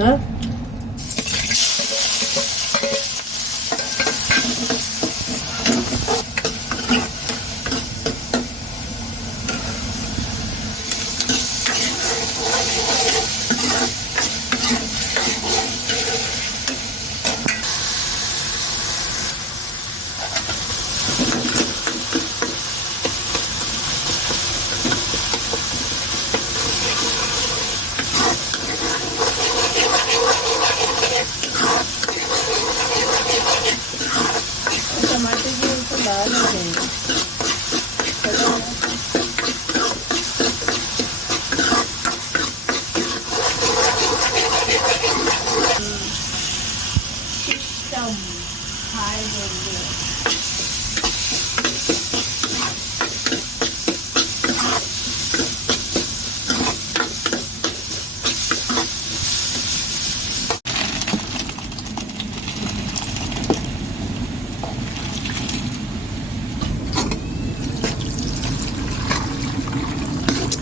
हाँ टमाटर की ऊपर दाल हो जाएगी। सिस्टम हाई लेवल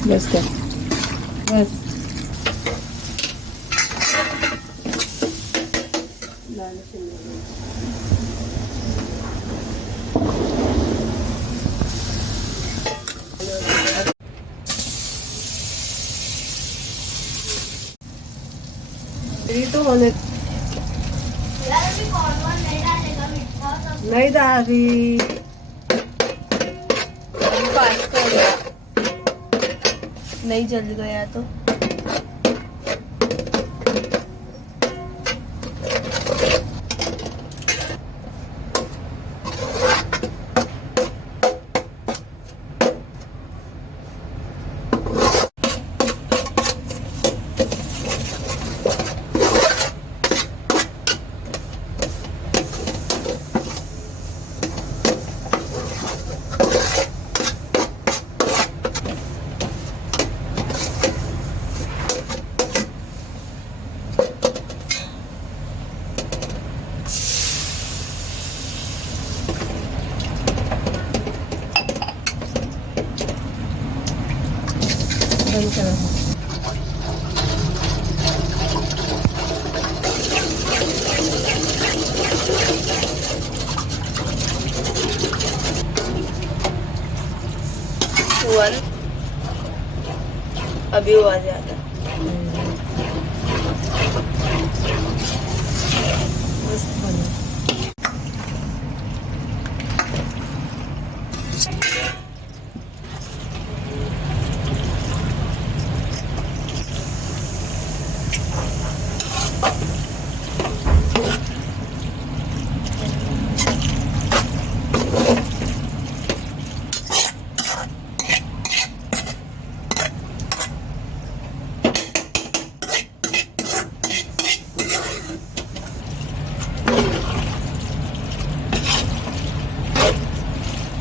बस कर बस लाल ये तो होने नहीं डाल रही पास कर नहीं जल गया तो बंद करो। हुआ ना अभी हुआ ज्यादा मस्त बना।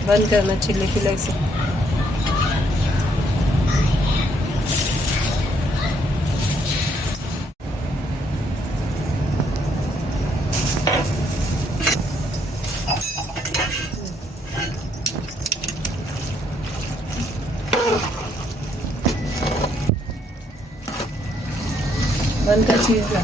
बंद करना चिल्ली फ्लेक्स से। बंद कर चीज ला।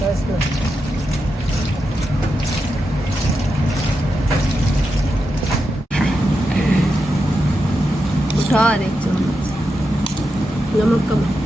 बस ना उठा और एक चम्मच नमक कम